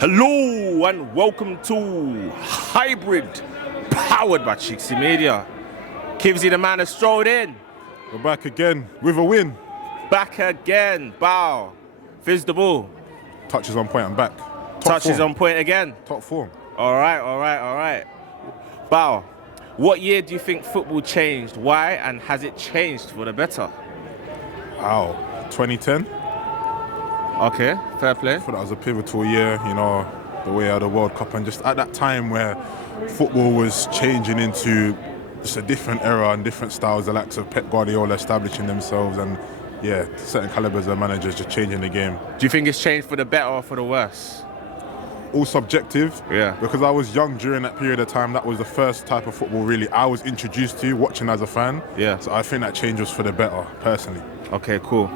Hello and welcome to Hybrid, powered by chinkseyMEDIA. Kivzyy the man has strolled in. We're back again with a win. Back again, bow. Fizz the ball. Touches on point and back. Touches on point again. Top form. All right. Bow, what year do you think football changed? Why, and has it changed for the better? Wow, 2010. Okay, fair play. I thought that was a pivotal year, you know, the way of the World Cup, and just at that time where football was changing into just a different era and different styles, the likes of Pep Guardiola establishing themselves, and yeah, certain calibers of managers just changing the game. Do you think it's changed for the better or for the worse? All subjective. Yeah. Because I was young during that period of time. That was the first type of football really I was introduced to, watching as a fan. Yeah. So I think that change was for the better, personally. Okay, cool.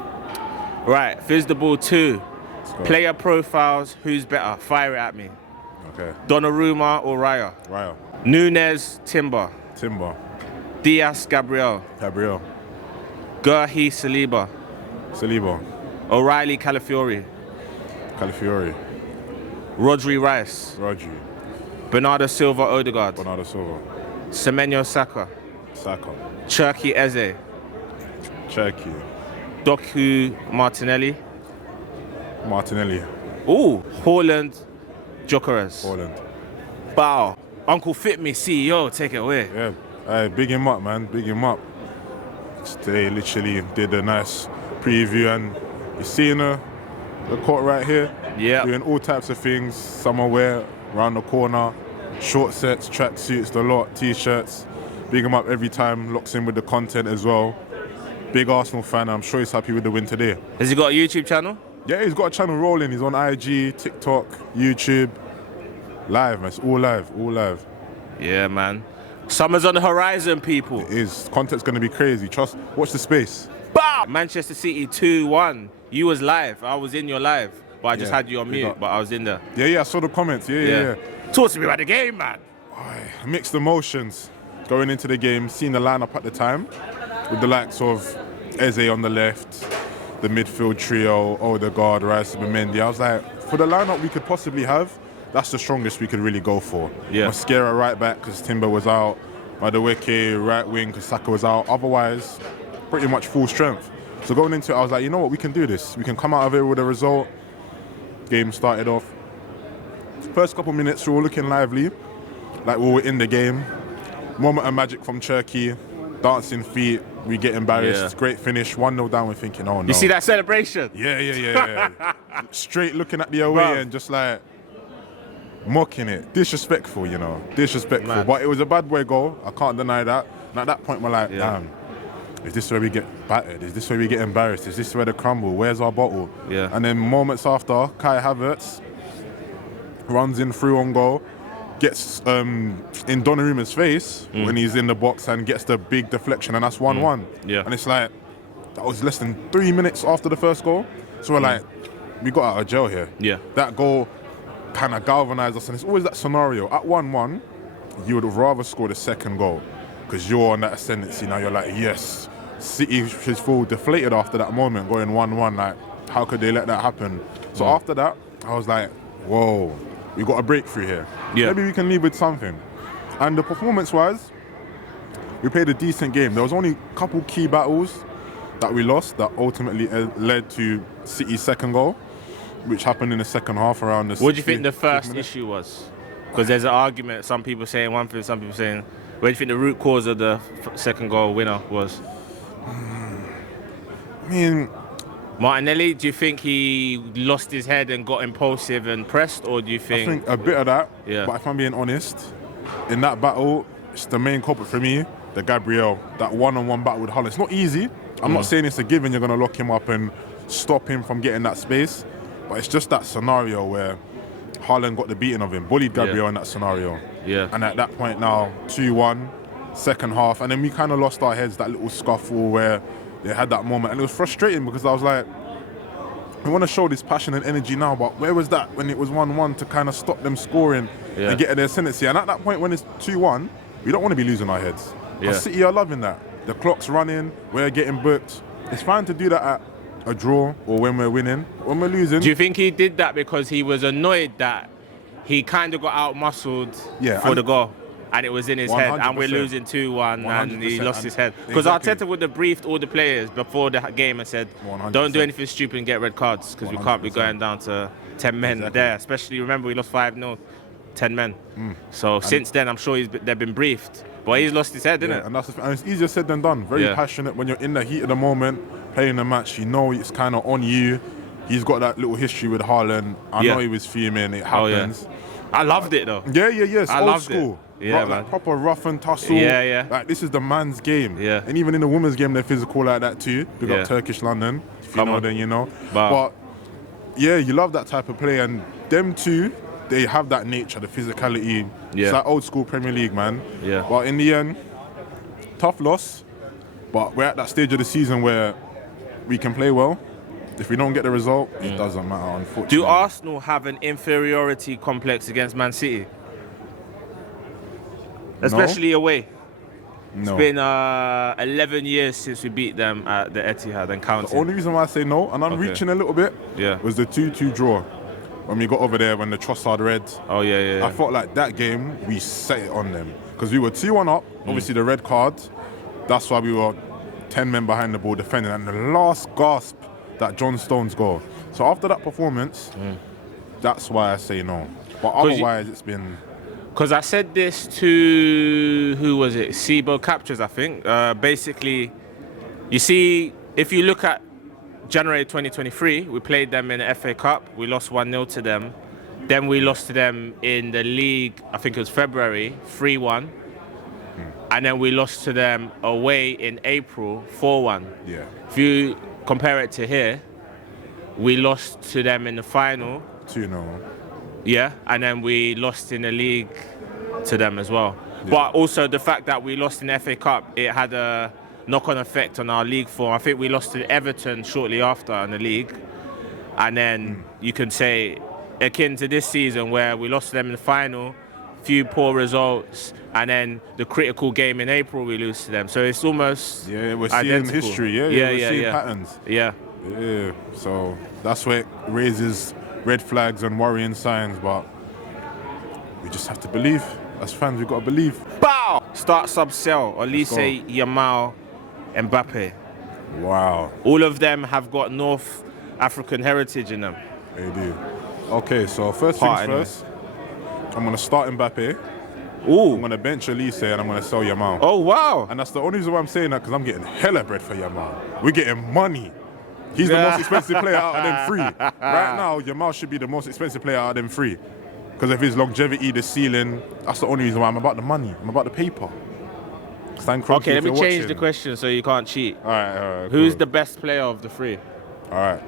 Right, Fizz the ball 2. Player profiles, who's better? Fire it at me. Okay. Donnarumma or Raya? Raya. Nunez, Timber. Timber. Diaz, Gabriel. Gabriel. Gurhi, Saliba. Saliba. O'Reilly, Calafiori. Calafiori. Rodri, Rice. Rodri. Bernardo Silva, Odegaard. Bernardo Silva. Semenyo, Saka. Saka. Cherki, Eze. Cherki. Doku, Martinelli. Martinelli. Ooh, Haaland, Gyökeres. Holland. Bow. Uncle Fit Me, CEO, take it away. Yeah. Hey, big him up, man. Big him up. They literally did a nice preview, and you're seeing the court right here. Yeah. Doing all types of things. Summer wear, round the corner, short sets, track suits, the lot, t-shirts. Big him up every time, locks in with the content as well. Big Arsenal fan, I'm sure he's happy with the win today. Has he got a YouTube channel? Yeah, he's got a channel rolling. He's on IG, TikTok, YouTube. Live, man. It's all live, all live. Yeah, man. Summer's on the horizon, people. It is. Content's going to be crazy. Trust, watch the space. Bow! Manchester City 2-1. You was live. I was in your live. But I just Yeah, had you on big mute, up. but I was in there. Yeah, I saw the comments. Yeah. Talk to me about the game, man. Mixed emotions going into the game, seeing the lineup at the time with the likes of Eze on the left, the midfield trio, Odegaard, Rice, Zubimendi. I was like, for the lineup we could possibly have, that's the strongest we could really go for. Yeah. Mascara right back because Timber was out, Madueke right wing because Saka was out. Otherwise, pretty much full strength. So going into it, I was like, you know what, we can do this. We can come out of it with a result. Game started off. First couple minutes, we were looking lively, like we were in the game. Moment of magic from Cherki, dancing feet, we get embarrassed. Yeah. Great finish, 1-0 down, we're thinking, oh no. You see that celebration? Yeah. Straight looking at the away Bruv. and just like mocking it. Disrespectful, you know, disrespectful. Man. But it was a bad boy goal, I can't deny that. And at that point, we're like, Yeah. damn, is this where we get battered? Is this where we get embarrassed? Is this where they crumble? Where's our bottle? Yeah. And then moments after, Kai Havertz runs in through on goal, gets in Donnarumma's face when he's in the box and gets the big deflection, and that's 1-1. Yeah. And it's like, that was less than 3 minutes after the first goal. So we're like, we got out of jail here. Yeah. That goal kind of galvanized us, and it's always that scenario. At 1-1, you would have rather scored a second goal because you're on that ascendancy now. You're like, yes. City should feel deflated after that moment, going 1-1. Like, how could they let that happen? So after that, I was like, whoa, we got a breakthrough here. Yeah. Maybe we can leave with something. And the performance-wise, we played a decent game. There was only a couple key battles that we lost that ultimately led to City's second goal, which happened in the second half around the. What do you think the first issue was? Because there's an argument, some people saying one thing, some people saying, where do you think the root cause of the second goal winner was? I mean, Martinelli, do you think he lost his head and got impulsive and pressed, or do you I think... think a bit of that, Yeah. but if I'm being honest, in that battle, it's the main culprit for me, the Gabriel, that one-on-one battle with Haaland. It's not easy. I'm not saying it's a given you're going to lock him up and stop him from getting that space, but it's just that scenario where Haaland got the beating of him, bullied Gabriel in that scenario. Yeah. And at that point now, 2-1, second half, and then we kind of lost our heads, that little scuffle where they had that moment, and it was frustrating because I was like, we want to show this passion and energy now, but where was that when it was 1-1 to kind of stop them scoring and get their ascendancy? And at that point when it's 2-1, we don't want to be losing our heads. Yeah. City are loving that. The clock's running, we're getting booked. It's fine to do that at a draw or when we're winning. When we're losing, Do you think he did that because he was annoyed that he kind of got out-muscled for the goal? And it was in his head, and we're losing 2-1, and he lost his head. Because Arteta would have briefed all the players before the game and said, 100%. don't do anything stupid and get red cards, because we can't be going down to 10 men there. Especially, remember, we lost 5-0, 10 men. So since then, I'm sure they've been briefed. But he's lost his head, isn't it? And that's and it's easier said than done. Very passionate when you're in the heat of the moment, playing the match. You know it's kind of on you. He's got that little history with Haaland. I know he was fuming. It happens. I loved it, though. Yeah. It's I old loved school. it. Yeah, man. Like proper rough and tussle. Yeah. Like, this is the man's game. Yeah. And even in the women's game, they're physical like that too. Big up Turkish London. If you know, then you know. But yeah, you love that type of play. And them two, they have that nature, the physicality. Yeah. It's like old school Premier League, man. Yeah. But in the end, tough loss. But we're at that stage of the season where we can play well. If we don't get the result, it doesn't matter, unfortunately. Do Arsenal have an inferiority complex against Man City? Especially away. No. It's been 11 years since we beat them at the Etihad and counting. The only reason why I say no, and I'm reaching a little bit, was the 2-2 draw. When we got over there, when the Trossard red. Oh, yeah. I felt like that game, we set it on them. Because we were 2-1 up, obviously the red card. That's why we were 10 men behind the ball defending. And the last gasp, that John Stones goal. So after that performance, that's why I say no. But otherwise, it's been... Because I said this to, who was it? Sibo Captures, I think. Basically, you see, if you look at January 2023, we played them in the FA Cup. We lost 1-0 to them. Then we lost to them in the league, I think it was February, 3-1. And then we lost to them away in April, 4-1. Yeah. If you compare it to here, we lost to them in the final. 2-0. Yeah, and then we lost in the league to them as well. Yeah. But also the fact that we lost in the FA Cup, it had a knock-on effect on our league form. I think we lost to Everton shortly after in the league. And then you can say, akin to this season where we lost to them in the final, few poor results, and then the critical game in April we lose to them. So it's almost we're identical. seeing history. We're seeing patterns. Yeah. So that's where it raises red flags and worrying signs, but we just have to believe. As fans, we've got to believe. Bow! Start, sub, sell. Olise, Yamal, Mbappe. Wow. All of them have got North African heritage in them. They do. Okay, so first things first, I'm going to start Mbappe. Ooh. I'm going to bench Olise and I'm going to sell Yamal. Oh, wow. And that's the only reason why I'm saying that, because I'm getting hella bread for Yamal. We're getting money. He's the most expensive player out of them three. Right now, Yamal should be the most expensive player out of them three. Because of his longevity, the ceiling, that's the only reason why I'm about the money. I'm about the paper. Okay, let me change the question so you can't cheat. All right. Who's the best player of the three? All right.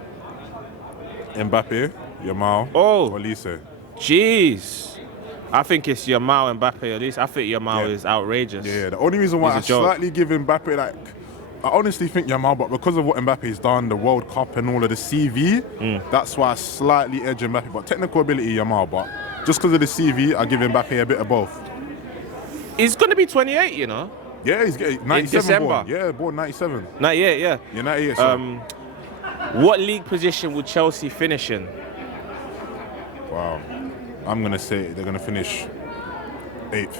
Mbappe, Yamal, Olise. Jeez. I think it's Yamal, Mbappe, Olise. I think Yamal is outrageous. Yeah, the only reason why I slightly give Mbappe, like, I honestly think Yamal, but because of what Mbappe's done, the World Cup and all of the CV, that's why I slightly edge Mbappe. But technical ability, Yamal, but just because of the CV, I give Mbappe a bit of both. He's going to be 28, you know? Yeah, he's getting 97 born. Yeah, born 97. 98, yeah. Yeah, 98, so. What league position would Chelsea finish in? Wow. I'm going to say they're going to finish 8th.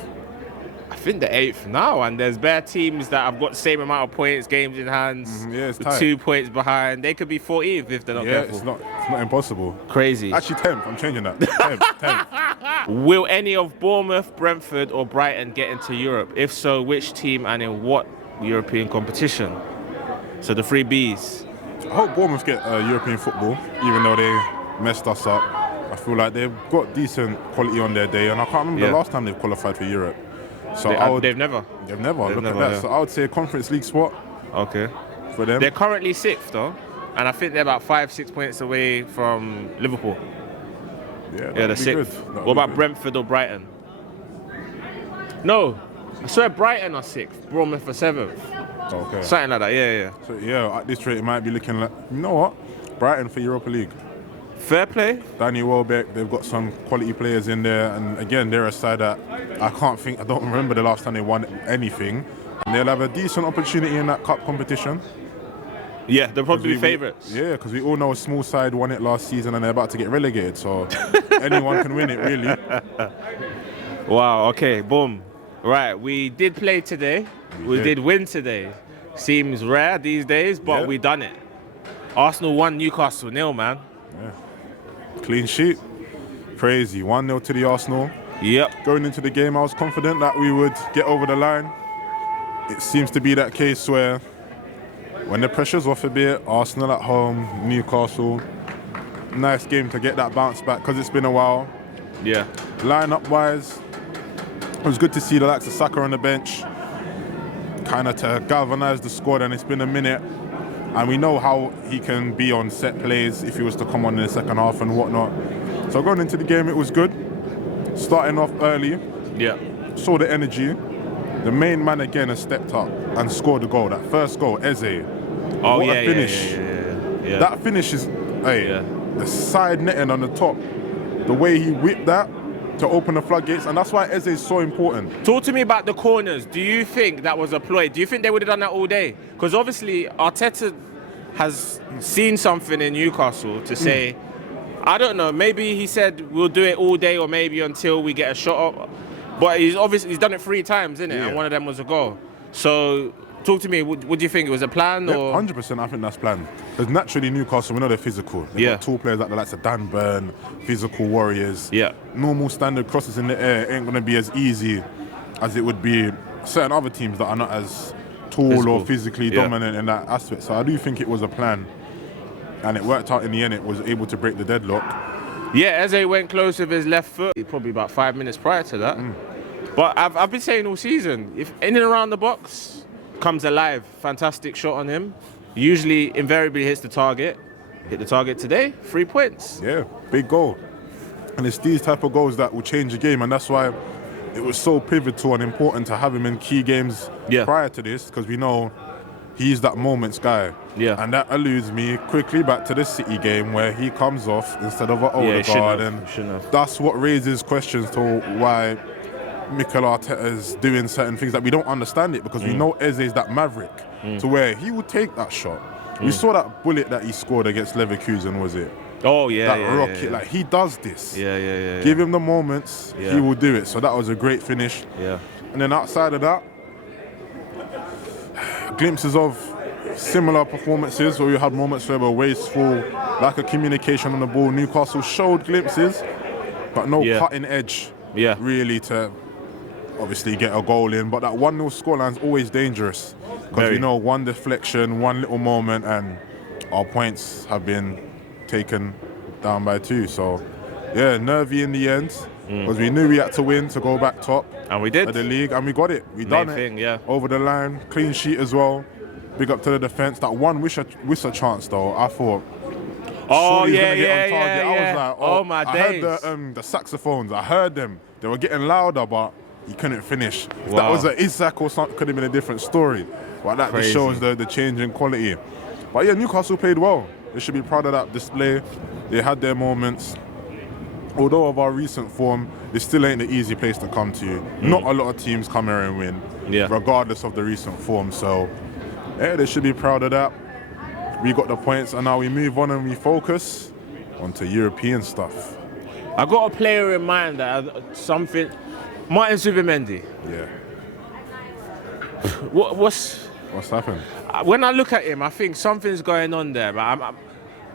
I think the 8th now, and there's bare teams that have got the same amount of points, games in hands, it's tight. 2 points behind. They could be 14th if they're not careful. It's not impossible. Crazy. Actually 10th, I'm changing that. 10th. Will any of Bournemouth, Brentford or Brighton get into Europe? If so, which team and in what European competition? So the 3 Bs. I hope Bournemouth get European football, even though they messed us up. I feel like they've got decent quality on their day, and I can't remember the last time they've qualified for Europe. So they've never. Look at that. So I would say a Conference League spot. Okay. For them. They're currently 6th though, and I think they're about 5-6 points away from Liverpool. Yeah, they're 6th. What about Brentford or Brighton? No, I swear Brighton are 6th. Bournemouth are 7th. Okay. Something like that. Yeah. So at this rate, it might be looking like, you know what, Brighton for Europa League. Fair play. Danny Welbeck, they've got some quality players in there, and again, they're a side that I don't remember the last time they won anything, and they'll have a decent opportunity in that cup competition. Yeah, they'll probably be favourites. Yeah, because we all know a small side won it last season and they're about to get relegated. So anyone can win it, really. Wow, okay, boom. Right, we did play today. We did win today. Seems rare these days, but we done it. Arsenal won, Newcastle 0, man. Yeah. Clean sheet. Crazy. 1-0 to the Arsenal. Yep. Going into the game, I was confident that we would get over the line. It seems to be that case where when the pressure's off a bit, Arsenal at home, Newcastle, nice game to get that bounce back because it's been a while. Yeah. Line-up-wise, it was good to see the likes of Saka on the bench, kind of to galvanise the squad, and it's been a minute. And we know how he can be on set plays if he was to come on in the second half and whatnot. So going into the game, it was good. Starting off early, saw the energy. The main man again has stepped up and scored a goal. That first goal, Eze. Oh, what yeah, a finish. Yeah. That finish is, the side netting on the top. The way he whipped that to open the floodgates, and that's why Eze is so important. Talk to me about the corners. Do you think that was a ploy? Do you think they would have done that all day? Because obviously Arteta has seen something in Newcastle to say, I don't know, maybe he said we'll do it all day or maybe until we get a shot up. But he's done it 3 times, isn't it? Yeah. And one of them was a goal. So talk to me, what do you think? It was a plan? Yeah, or 100% I think that's planned. Because naturally Newcastle, we know they're physical. They've got tall players like the likes of Dan Burn, physical warriors. Yeah. Normal standard crosses in the air ain't going to be as easy as it would be certain other teams that are not as tall or physically dominant in that aspect. So I do think it was a plan. And it worked out in the end. It was able to break the deadlock. Yeah, Eze went close with his left foot, probably about 5 minutes prior to that. But I've been saying all season, if in and around the box comes alive, fantastic shot on him. Usually, invariably hits the target. Hit the target today, 3 points. Yeah, big goal. And it's these type of goals that will change the game, and that's why it was so pivotal and important to have him in key games prior to this, because we know he's that moments guy. Yeah. And that alludes me quickly back to the City game where he comes off instead of an Odegaard, and that's what raises questions to why Mikel Arteta is doing certain things that we don't understand it, because we know Eze is that maverick to where he would take that shot. We saw that bullet that he scored against Leverkusen, was it? Oh, yeah. That rocket, like he does this. Yeah. Give him the moments, he will do it. So that was a great finish. Yeah. And then outside of that, glimpses of similar performances where we had moments where we were wasteful, lack of communication on the ball. Newcastle showed glimpses, but no cutting edge really to obviously get a goal in. But that 1-0 scoreline is always dangerous, because we know one deflection, one little moment, and our points have been taken down by 2. So yeah, nervy in the end, because we knew we had to win to go back top. And we did. Of the league, and we got it. We done it. Over the line, clean sheet as well. Big up to the defence. That one Wissa chance though, I thought. Oh yeah. I was like, oh my days. I heard the saxophones. I heard them. They were getting louder, but he couldn't finish. If Wow. that was an Isak or something, could have been a different story. But that just shows the change in quality. But yeah, Newcastle played well. They should be proud of that display. They had their moments. Although of our recent form, it still ain't the easy place to come to. Not a lot of teams come here and win, regardless of the recent form. So yeah, they should be proud of that. We got the points, and now we move on and we focus onto European stuff. I got a player in mind that something. Martin Zubimendi. Yeah. What's happened? When I look at him, I think something's going on there. But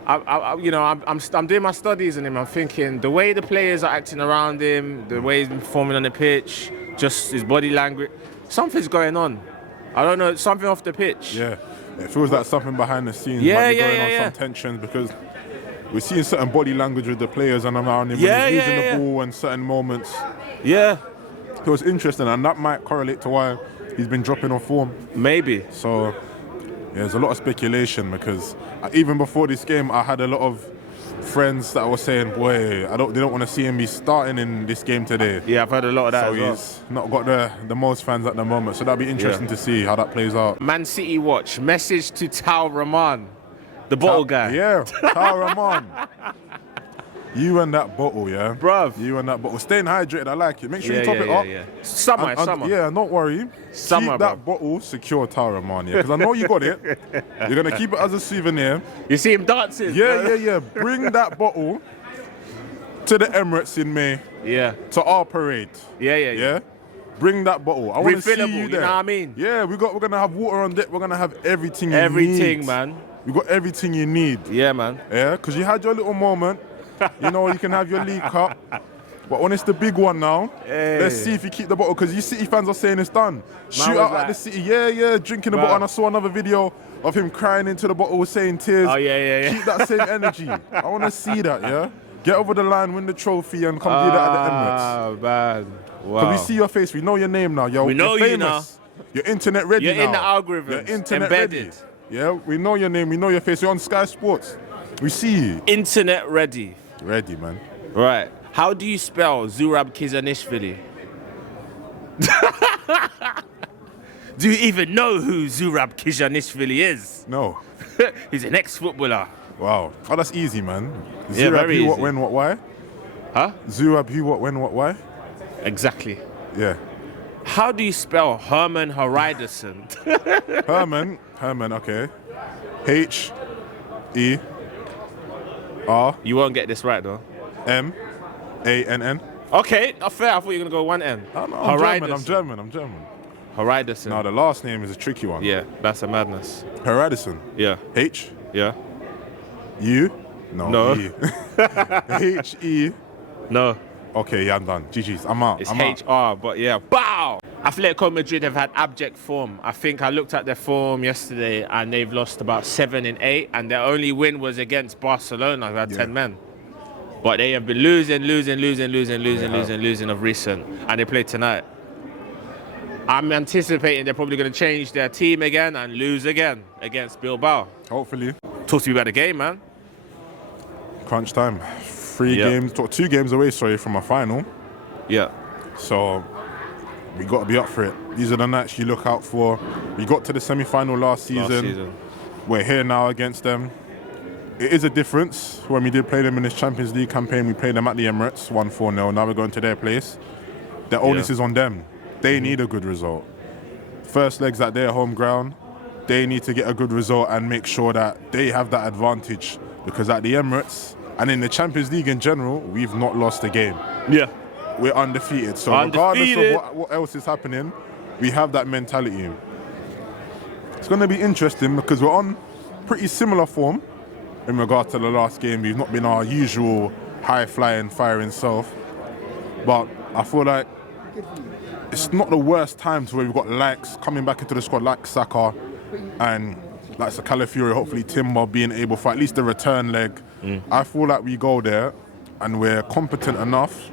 I'm doing my studies on him. I'm thinking the way the players are acting around him, the way he's performing on the pitch, just his body language. Something's going on. I don't know, something off the pitch. Yeah, it feels like something behind the scenes might be going on, some tensions, because we're seeing certain body language with the players and around him when he's losing the ball and certain moments. Yeah. It was interesting, and that might correlate to why he's been dropping off form. Maybe. So yeah, there's a lot of speculation, because even before this game, I had a lot of friends that were saying, boy, they don't want to see him be starting in this game today. Yeah, I've heard a lot of that as well. He's not got the most fans at the moment, so that'll be interesting to see how that plays out. Man City watch, message to Tal Rahman, the bottle guy. Yeah, Tal Rahman. You and that bottle, yeah? Bruv. You and that bottle. Staying hydrated, I like it. Make sure Yeah, you top yeah, it yeah, up. yeah. Summer, And summer. yeah, don't worry. Summer, keep bro. that bottle secure, Tara, man, yeah? Because I know you got it. You're going to keep it as a souvenir. You see him dancing? Yeah. Bring that bottle to the Emirates in May. Yeah. To our parade. Yeah. Bring that bottle. I want to see Refillable, you you there. know what I mean? Yeah, we're going to have water on deck. We're going to have everything you need. Everything, man. We got everything you need. Yeah, man. Yeah, because you had your little moment. You know, you can have your League Cup. But when it's the big one now, let's see if you keep the bottle. Because you City fans are saying it's done. Shoot out at the City. Yeah, drinking the bottle. And I saw another video of him crying into the bottle, saying tears. Oh, yeah. Keep that same energy. I want to see that, yeah? Get over the line, win the trophy, and come do that at the Emirates. Ah, man. Wow. Because we see your face. We know your name now, yo. We know You're you now. famous. You're internet ready now. You're in the algorithm. You're internet embedded. ready. Yeah, we know your name. We know your face. You're on Sky Sports. We see you. Internet ready. Ready, man. Right. How do you spell Zurab Khizanishvili? Do you even know who Zurab Khizanishvili is? No. He's an ex-footballer. Wow. Oh, that's easy, man. Yeah, Zurab, very who, what, easy. when, what, why? Huh? Zurab, who, what, when, what, why? Exactly. Yeah. How do you spell Hermann Hreidarsson? Hermann, okay. H-E-R-M-A-N-N. You won't get this right, though. Okay, fair. I thought you were going to go one N. Oh, no, I'm German. Hreidarsson. No, the last name is a tricky one. Yeah, that's a madness. Hreidarsson. Yeah. H? Yeah. U? No. E. H-E. No. Okay, yeah, I'm done. GG's. I'm out. It's I'm out. HR, but yeah. Bow! Atletico Madrid have had abject form. I think I looked at their form yesterday and they've lost about 7 in 8, and their only win was against Barcelona, who had 10 men. But they have been losing of recent, and they play tonight. I'm anticipating they're probably going to change their team again and lose again against Bilbao. Hopefully. Talk to me about the game, man. Crunch time. 2 games away, from a final. Yeah. So we got to be up for it. These are the nights you look out for. We got to the semi-final last season. We're here now against them. It is a difference. When we did play them in this Champions League campaign, we played them at the Emirates, 1-4-0. Now we're going to their place. The onus is on them. They need a good result. First leg's at their home ground. They need to get a good result and make sure that they have that advantage. Because at the Emirates, and in the Champions League in general, we've not lost a game. Yeah. We're undefeated. So regardless of what else is happening, we have that mentality. It's going to be interesting because we're on pretty similar form in regards to the last game. We've not been our usual high-flying, firing self. But I feel like it's not the worst time to where we've got likes coming back into the squad like Saka and like Calafiori, hopefully Timber being able for at least the return leg. I feel like we go there and we're competent enough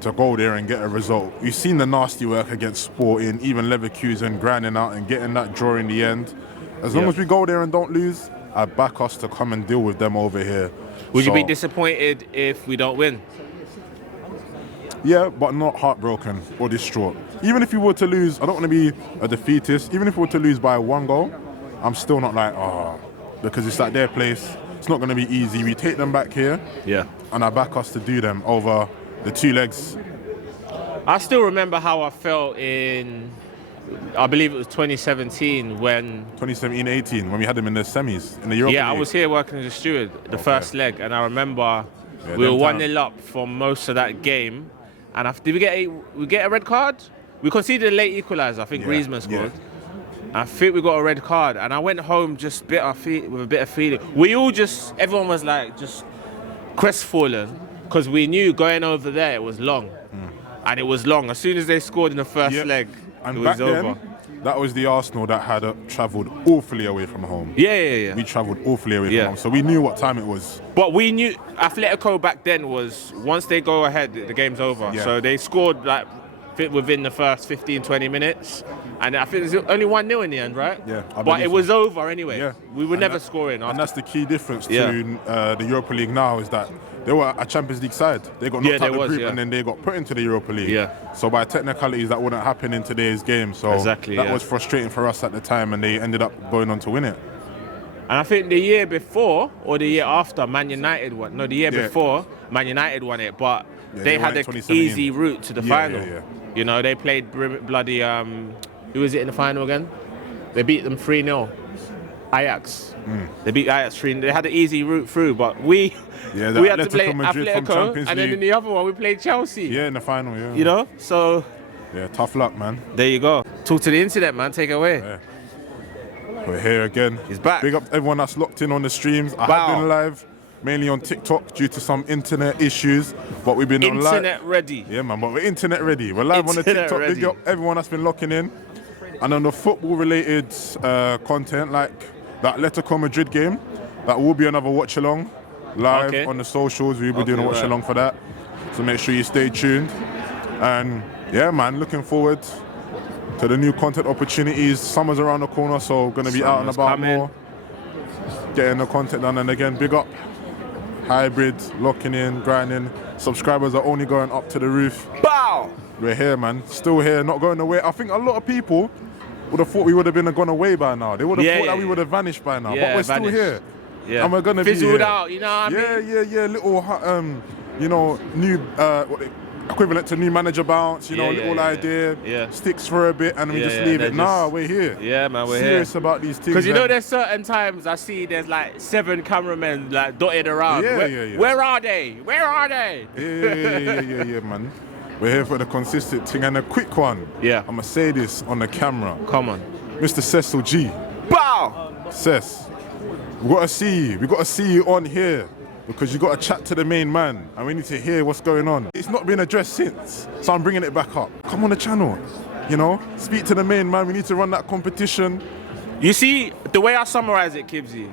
to go there and get a result. We've seen the nasty work against Sporting, even Leverkusen grinding out and getting that draw in the end. As long as we go there and don't lose, I back us to come and deal with them over here. Would you be disappointed if we don't win? Yeah, but not heartbroken or distraught. Even if we were to lose, I don't want to be a defeatist. Even if we were to lose by 1 goal, I'm still not like, because it's at their place. It's not going to be easy. We take them back here, and I back us to do them over the 2 legs. I still remember how I felt in, I believe it was 2017 when... 2017-18, when we had them in the semis, in the Europa League. I was here working as a steward, the first leg, and I remember we were 1-0 up for most of that game. And did we get a red card? We conceded a late equaliser. I think Griezmann scored. I think we got a red card, and I went home just with a bit of feeling. Everyone was like just crestfallen because we knew going over there it was long, and it was long. As soon as they scored in the first leg, and it was over. Then, that was the Arsenal that had travelled awfully away from home. Yeah. We travelled awfully away from home, so we knew what time it was. But we knew Atletico back then was, once they go ahead, the game's over. Yeah. So they scored like within the first 15-20 minutes, and I think it was only 1-0 in the end, right? Yeah, but it was over anyway. Yeah. We were never scoring. And that's the key difference to the Europa League now, is that they were a Champions League side. They got knocked out of the group and then they got put into the Europa League. Yeah. So by technicalities, that wouldn't happen in today's game. So that was frustrating for us at the time, and they ended up going on to win it. And I think the year before or the year after, Man United won. No, the year Yeah. before, Man United won it, but Yeah, they they won had it an 2017. easy route to the final. Yeah. You know, they played bloody, who was it in the final again? They beat them 3-0. Ajax. They beat Ajax 3-0. They had an easy route through, but we Yeah, we had Atletico to play Madrid from Atletico, Champions and then League. in the other one we played Chelsea. Yeah, in the final, yeah. You know, so Yeah, tough luck, man. there you go. Talk to the internet, man. Take it away. Yeah. We're here again. He's back. Big up to everyone that's locked in on the streams. I Wow. have been live, mainly on TikTok due to some internet issues, but we've been on live. Internet ready. Yeah, man, but we're internet ready. We're live on the Internet TikTok. Big ready. up everyone that's been locking in. And on the football-related content, like the Atletico Madrid game, that will be another watch-along live Okay. on the socials. We'll be Okay, doing a right. watch-along for that. So make sure you stay tuned. And yeah, man, looking forward to the new content opportunities. Summer's around the corner, so going to be out and Summer's about coming. more. Getting the content done. And again, big up. Hybrid, locking in, grinding. Subscribers are only going up to the roof. Bow! We're here, man. Still here, not going away. I think a lot of people would have thought we would have been gone away by now. They would have Yeah, thought yeah, that we would have vanished by now. Yeah, but we're still vanished. here. Yeah. And we're going to be Fizzled here. out, you know what I mean? Yeah. Little, you know, new, equivalent to new manager bounce, you know, little idea. Yeah. Sticks for a bit and we Yeah, just yeah, leave they're it. Nah, just- we're here. Yeah, man, we're Serious here. about these things. Because you know, man. there's certain times I see there's like 7 cameramen like dotted around. Yeah, where, yeah. Where are they? Where are they? Yeah, man. We're here for the consistent thing and a quick one. Yeah. I'm going to say this on the camera. Come on. Mr. Cecil Jee. Bow! Cess, we got to see you. We got to see you on here because you got to chat to the main man and we need to hear what's going on. It's not been addressed since, so I'm bringing it back up. Come on the channel, you know, speak to the main man. We need to run that competition. You see, the way I summarize it, Kivzyy,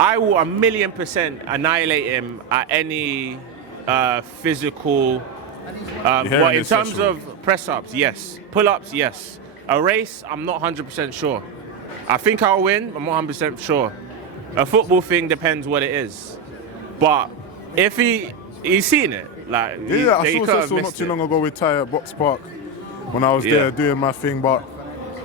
I will 1,000,000% annihilate him at any physical. hearing Well, in this, terms Cecil? of press-ups, yes. Pull-ups, yes. A race, I'm not 100% sure. I think I'll win, I'm not 100% sure. A football thing depends what it is. But if he's seen it, like Yeah, I he saw could have Cecil not missed too it. long ago with Ty at Box Park when I was Yeah. there doing my thing, but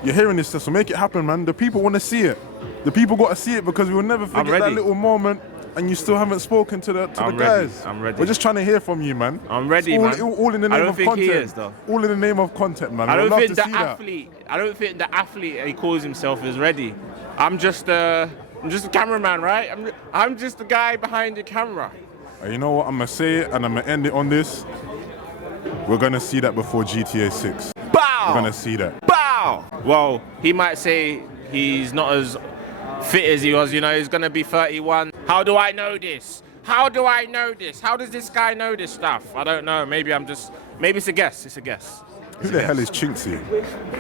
you're hearing this, Cecil, make it happen, man. The people want to see it. The people got to see it because we will never forget that ready. little moment and you still haven't spoken to the I'm ready. guys. I'm ready. We're just trying to hear from you, man. I'm ready, It's all, man. all in the I name don't of think he content. is, though. All in the name of content, man. I We'd don't love think to the see that. athlete. I don't think the athlete he calls himself is ready. I'm just a cameraman, right? I'm just the guy behind the camera. And you know what? I'm gonna say it and I'm gonna end it on this. We're gonna see that before GTA 6. Bow! We're gonna see that. Bow! Well, he might say he's not as fit as he was. You know, he's gonna be 31. How do I know this? How do I know this? How does this guy know this stuff? I don't know. Maybe it's a guess. It's a guess. Who the hell is Chinksey?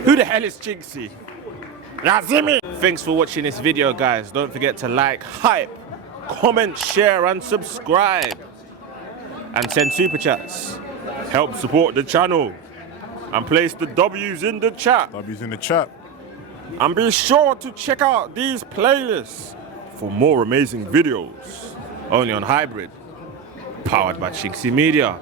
Who the hell is Chinksey? Lazimi! Thanks for watching this video, guys. Don't forget to like, hype, comment, share, and subscribe. And send super chats. Help support the channel. And place the W's in the chat. W's in the chat. And be sure to check out these playlists for more amazing videos. Only on Hybrid. Powered by chinkseyMEDIA.